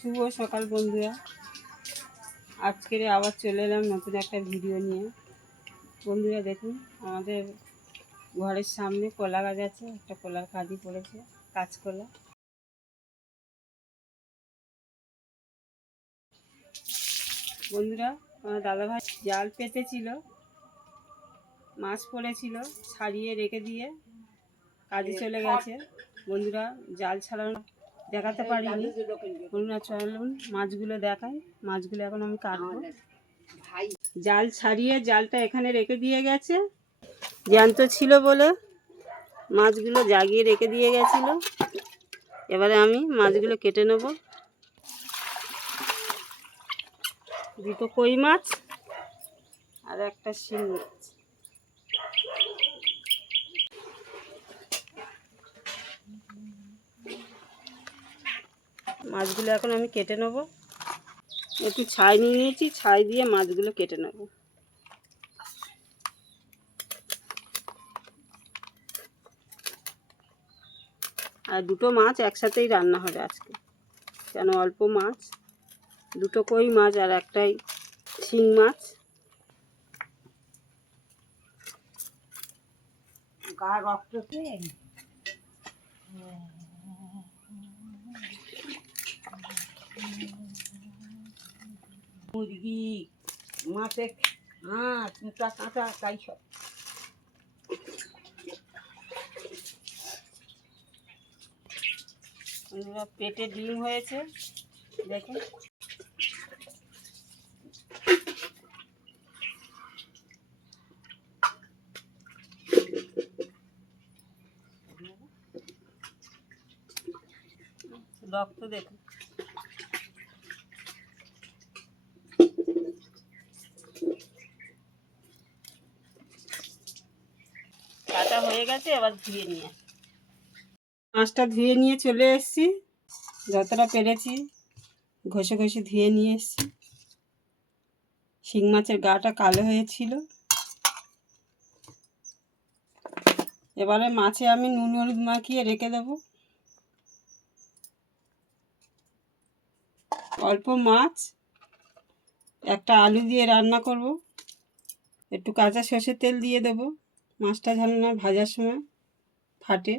শুভ সকাল বন্ধুরা, আজকের আবার চলে এলাম নতুন একটা ভিডিও নিয়ে। বন্ধুরা দেখুন, আমাদের ঘরের সামনে কলা গাছ আছে, একটা কলার কাঁদি পড়েছে, কাঁচকলা। বন্ধুরা, আমার দাদাভাই জাল পেতেছিল, মাছ পড়েছিল, ছাড়িয়ে রেখে দিয়ে কাজে চলে গেছে। বন্ধুরা, জাল ছাড়ানো দেখাতে পারিনি। বন্ধুরা চলুন মাছগুলো দেখাই। মাছগুলো এখন আমি কাটবো। জাল ছাড়িয়ে জালটা এখানে রেখে দিয়ে গেছে, জ্যান্ত ছিল বলে মাছগুলো জাগিয়ে রেখে দিয়ে গেছিল। এবারে আমি মাছগুলো কেটে নেব। দুটো কই মাছ আর একটা শিং মাছ। মাছগুলো এখন আমি কেটে নেব। একটু ছাই নিয়ে নিয়েছি, ছাই দিয়ে মাছগুলো কেটে নেব। আর দুটো মাছ একসাথেই রান্না হবে আজকে, কেন অল্প মাছ, দুটো কই মাছ আর একটাই শিং মাছ। গা রক্ত মুরগি মাছের চুটা কাঁটা তাই সব। পেটে ডিম হয়েছে দেখুন। রক্ত দেখুন। কাটা হয়ে গেছে, এবার ধুয়ে নিয়ে মাছটা ধুয়ে নিয়ে চলে এসেছি। যতটা পেরেছি ঘষে ঘষে ধুয়ে নিয়ে এসেছি। শিং মাছের গাটা কালো হয়েছিল। এবারে মাছে আমি নুন হলুদ মাখিয়ে রেখে দেব। অল্প মাছ, একটা আলু দিয়ে রান্না করব। একটু কাঁচা সর্ষের তেল দিয়ে দেব, মাছটা যেন না ভাজার সময় ফাটে।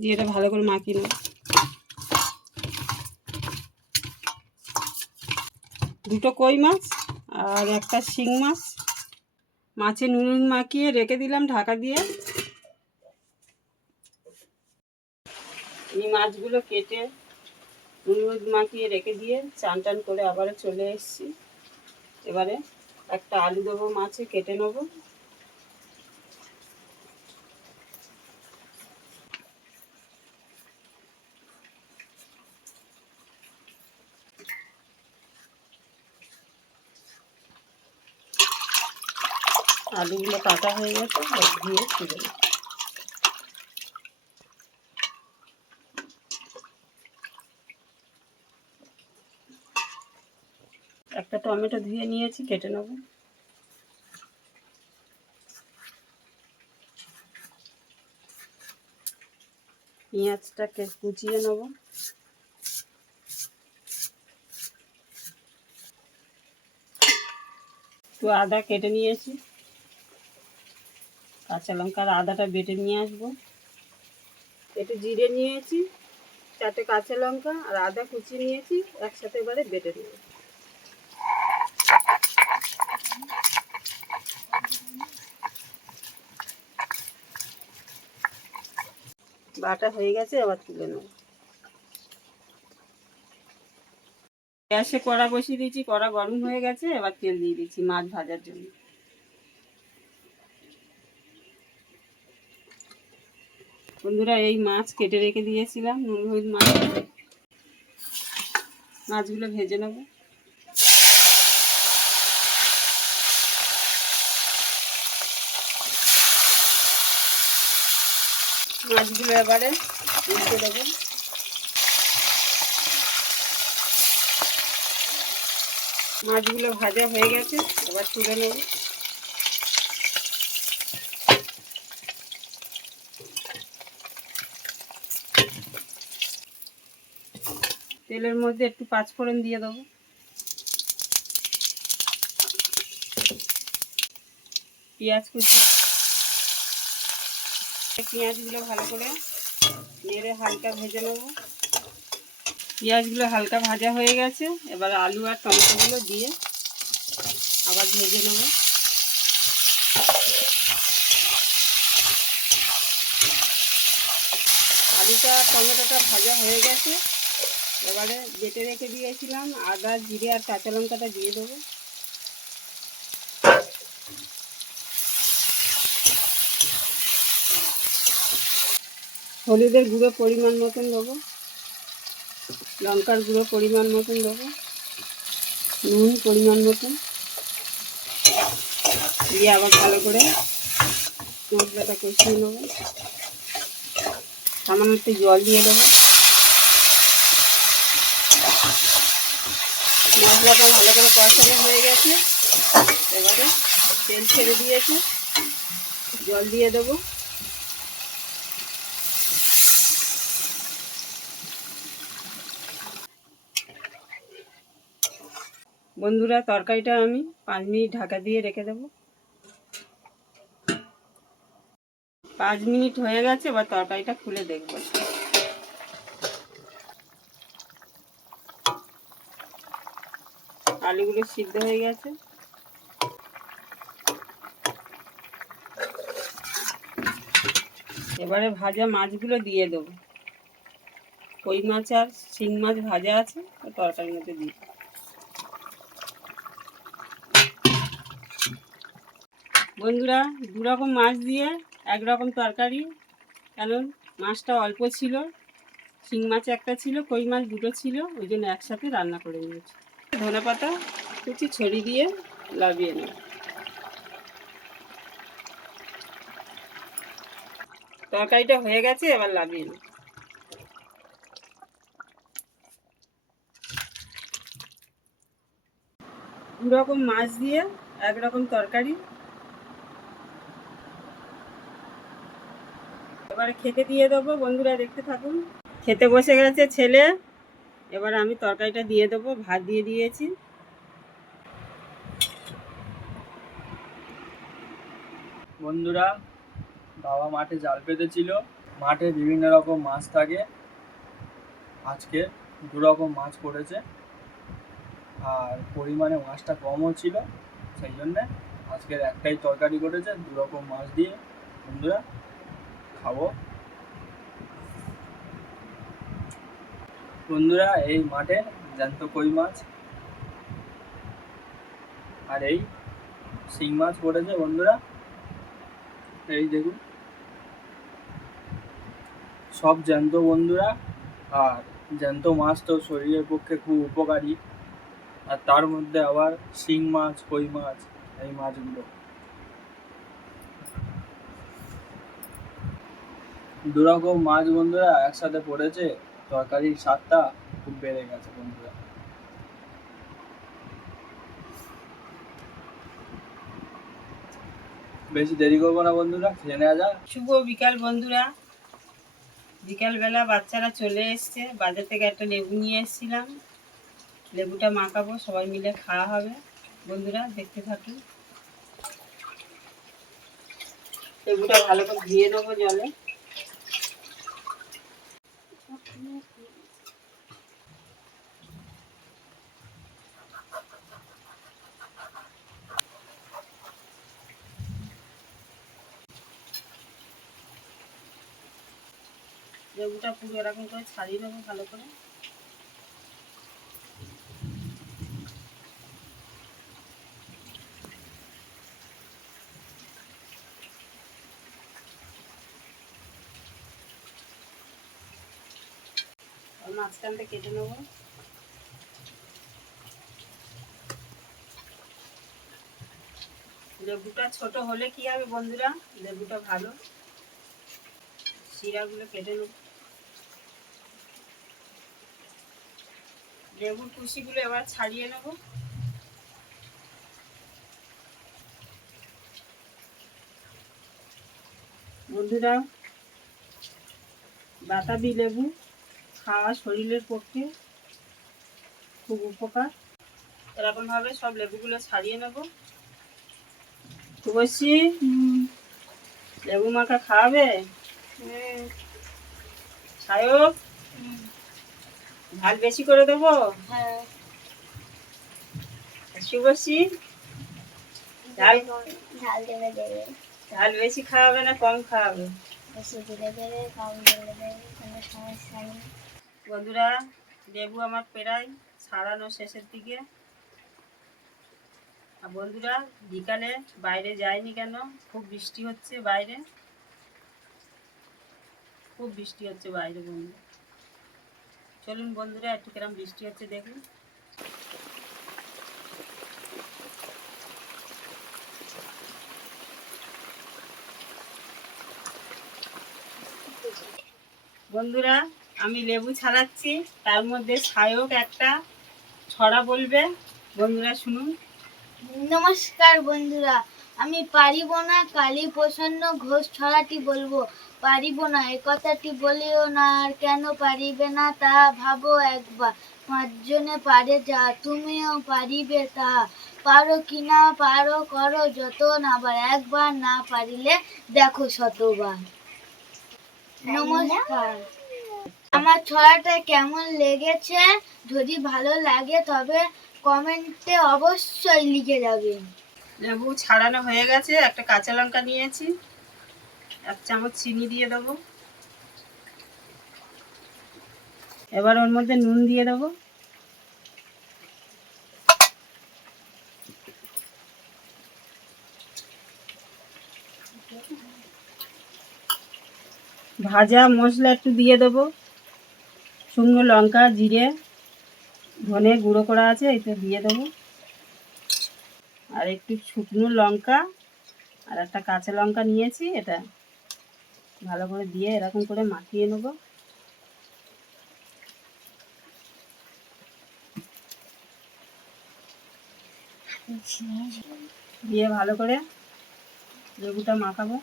দিয়ে এটা ভালো করে মাখিয়ে নেব। দুটো কই মাছ আর একটা শিং মাছ মাছে নুন মাখিয়ে রেখে দিলাম ঢাকা দিয়ে। এই মাছগুলো কেটে নুন হলুদ মাখিয়ে রেখে দিয়ে চান টান করে আবারও চলে এসেছি। এবারে একটা আলু দেবো, মাছে কেটে নেব। আলুগুলো কাটা হয়ে গেছে, দিয়ে তুলে নেব। একটা টমেটো ধুয়ে নিয়েছি, কেটে নেব। পেঁয়াজটাকে কুচিয়ে নেব। একটু আদা কেটে নিয়েছি, কাঁচা লঙ্কার আদাটা বেটে নিয়ে আসবো। একটু জিরে নিয়েছি, 4টে কাঁচা লঙ্কা আর আদা কুচি নিয়েছি, একসাথে এবারে বেটে নেব। বাটা হয়ে গেছে, আবার তুলে নেব। গ্যাসে কড়া বসিয়ে দিয়েছি, কড়া গরম হয়ে গেছে, এবার তেল দিয়ে দিচ্ছি মাছ ভাজার জন্য। বন্ধুরা, এই মাছ কেটে রেখে দিয়েছিলাম, নুন হলুদ মাছগুলো ভেজে নেব। মাছগুলো এবারে উল্টে দেবো। মাছগুলো ভাজা হয়ে গেছে, এবার তুলে নেব। তেলের মধ্যে একটু পাঁচফোড়ন দিয়ে দেবো, পেঁয়াজ কুচি, পেঁয়াজগুলো ভালো করে নেড়ে হালকা ভেজে নেব। পেঁয়াজগুলো হালকা ভাজা হয়ে গেছে, এবার আলু আর টমেটোগুলো দিয়ে আবার ভেজে নেব। আলুটা টমেটোটা ভাজা হয়ে গেছে, এবারে বেটে রেখে দিয়েছিলাম আদা জিরে আর কাঁচা লঙ্কাটা দিয়ে দেবো। হলুদের গুঁড়ো পরিমাণ মতন দেবো, লঙ্কার গুঁড়ো পরিমাণ মতন দেবো, নুন পরিমাণ মতন দিয়ে আবার ভালো করে মশলাটা কষিয়ে নেবো। সামান্য একটু জল দিয়ে দেবো। মশলাটা ভালো করে কষানো হয়ে গেছে, এবারে তেল ছেড়ে দিয়েছে, জল দিয়ে দেবো। বন্ধুরা, তরকারিটা আমি 5 মিনিট ঢাকা দিয়ে রেখে দেবো। 5 মিনিট হয়ে গেছে, এবার তরকারিটা খুলে দেখবো। আলুগুলো সিদ্ধ হয়ে গেছে, এবারে ভাজা মাছগুলো দিয়ে দেবো। কই মাছ আর শিং মাছ ভাজা আছে, তরকারির মধ্যে দিয়ে। বন্ধুরা, 2 রকম মাছ দিয়ে 1 রকম তরকারি, কারণ মাছটা অল্প ছিল, শিং মাছ একটা ছিল, কই মাছ 2টো ছিল, ওই জন্য একসাথে রান্না করে নিয়েছি। ধনেপাতা কুচি ছড়িয়ে দিয়ে লাভিয়ে নেব। তরকারিটা হয়ে গেছে, এবার লাভিয়ে নেব। দু রকম মাছ দিয়ে 1 রকম তরকারি। এবারে খেতে দিয়ে দেবো। বন্ধুরা দেখতে থাকুন। খেতে বসে গেছে ছেলে, এবার আমি তরকারিটা দিয়ে দেবো। ভাত দিয়ে দিয়েছি। বন্ধুরা, বাবা মাঠে জাল পেতেছিল। মাঠে বিভিন্ন রকম মাছ থাকে, আজকে 2 রকম মাছ পড়েছে, আর পরিমাণে মাছটা কমও ছিল, সেই জন্যে আজকের একটাই তরকারি করেছে 2 রকম মাছ দিয়ে। বন্ধুরা, খাবো। বন্ধুরা, এই মাঠে জ্যান্ত কই মাছ আর এই শিং মাছ পড়েছে। বন্ধুরা, এই দেখুন, সব জ্যান্ত। বন্ধুরা, আর জ্যান্ত মাছ তো শরীরের পক্ষে খুব উপকারী, আর তার মধ্যে আবার শিং মাছ, কই মাছ, এই মাছগুলো 2 রকম মাছ বন্ধুরা একসাথে পড়েছে, তরকারির স্বাদটা খুব বেড়ে গেছে। বন্ধুরা, বেশি দেরি করবো না, বন্ধুরা, খেয়ে নেওয়া যাক। শুভ বিকাল বন্ধুরা। বিকালবেলা বাচ্চারা চলে এসছে, বাজার থেকে একটা লেবু নিয়ে এসেছিলাম। লেবুটা মাখাবো, সবাই মিলে খাওয়া হবে। বন্ধুরা দেখতে থাকুন। লেবুটা ভালো করে ধুয়ে নেবো জলে। লেবুটা পুরো এরকম করে ছাড়িয়ে নেবো ভালো করে। আর মাঝখানটা কেটে নেবো। লেবুটা ছোট হলে কি হবে বন্ধুরা, লেবুটা ভালো। শিরাগুলো কেটে নেব। লেবুর কুশিগুলো এবার ছাড়িয়ে নেব। বন্ধুরা, বাতাবি লেবু খাওয়া শরীরের পক্ষে খুব উপকার। এরকমভাবে সব লেবুগুলো ছাড়িয়ে নেব। শুভশ্রী, লেবু মাখা খাওয়াবে? সায়ক, ঝাল বেশি করে দেবো? শুভশ্রী, ঝাল ঝাল বেশি খাওয়াবে না কম খাওয়াবে? বন্ধুরা, লেবু আমার প্রায় ছাড়ানো শেষের দিকে। আর বন্ধুরা, বিকালে বাইরে যায়নি কেন? খুব বৃষ্টি হচ্ছে বাইরে, খুব বৃষ্টি হচ্ছে বাইরে বন্ধু। চলুন বন্ধুরা, একটু কিরম বৃষ্টি হচ্ছে দেখুন। বন্ধুরা, আমি লেবু ছাড়াচ্ছি, তার মধ্যে সায়ক একটা ছড়া বলবে। বন্ধুরা শুনুন। নমস্কার বন্ধুরা, আমি পারিব না কালী প্রসন্ন ঘোষ ছড়াটি বলবো। পারিব না এ কথাটি বলিও না, আর কেন পারিবে না তা ভাবো একবার। পাঁচজনে পারে যা, তুমিও পারিবে তা। পারো কি না পারো করো যতন, আবার একবার না পারিলে দেখো শতবার। নমস্কার। আমার ছড়াটা কেমন লেগেছে যদি ভালো লাগে তবে কমেন্টে অবশ্যই লিখে যাবেন। লেবু ছাড়ানো হয়ে গেছে, একটা কাঁচা লঙ্কা নিয়েছি, 1 চামচ চিনি দিয়ে দেবো। এবার ওর মধ্যে নুন দিয়ে দেবো। ভাজা মশলা একটু দিয়ে দেবো, শুকনো লঙ্কা, জিরে, ধনে গুঁড়ো করা আছে, এটা দিয়ে দেবো। আর একটু শুকনো লঙ্কা আর একটা কাঁচা লঙ্কা নিয়েছি, এটা ভালো করে দিয়ে এরকম করে মাখিয়ে নেব। দিয়ে ভালো করে লেবুটা মাখাবো।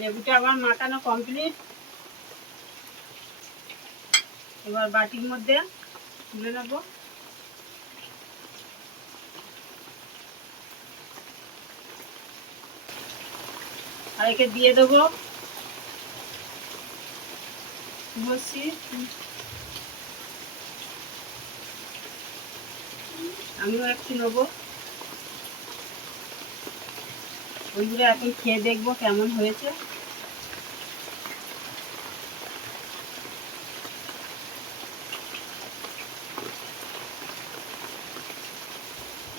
লেবুটা আবার মাখানো কমপ্লিট। এবার বাটির মধ্যে তুলে নেব। আর একে দিয়ে দেবো শুভশ্রী, আমিও একটু নেবো। বন্ধুরা, এখন খেয়ে দেখবো কেমন হয়েছে।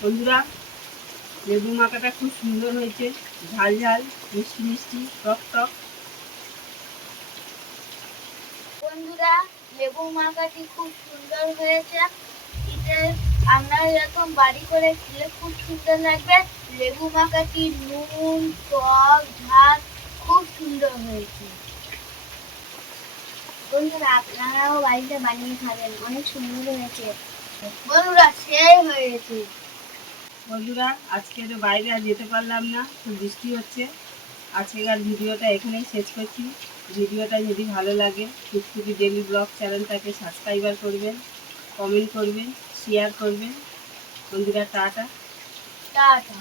বন্ধুরা, লেবু মাখাটা খুব সুন্দর হয়েছে, ঝাল ঝাল, মিষ্টি মিষ্টি, টক টক। বন্ধুরা, লেবু মাখাটি খুব সুন্দর হয়েছে। এটা আপনারা এরকম বাড়ি করে খেলে খুব সুন্দর লাগবে। লেবু মাখাটি নুন টক ঝাল খুব সুন্দর হয়েছে। বন্ধুরা, আপনারাও বাড়িতে বানিয়ে খাবেন, অনেক সুন্দর হয়েছে। বন্ধুরা, সেই হয়েছে। বন্ধুরা, আজকে তো বাইরে আর যেতে পারলাম না, খুব বৃষ্টি হচ্ছে। আজকের ভিডিওটা এখানেই শেষ করছি। ভিডিওটা যদি ভালো লাগে টুকটুকি ডেলি ব্লগ চ্যানেলটাকে সাবস্ক্রাইবার করবেন, কমেন্ট করবেন, শেয়ার করবেন। বন্ধুরা, টাটা। টাটা।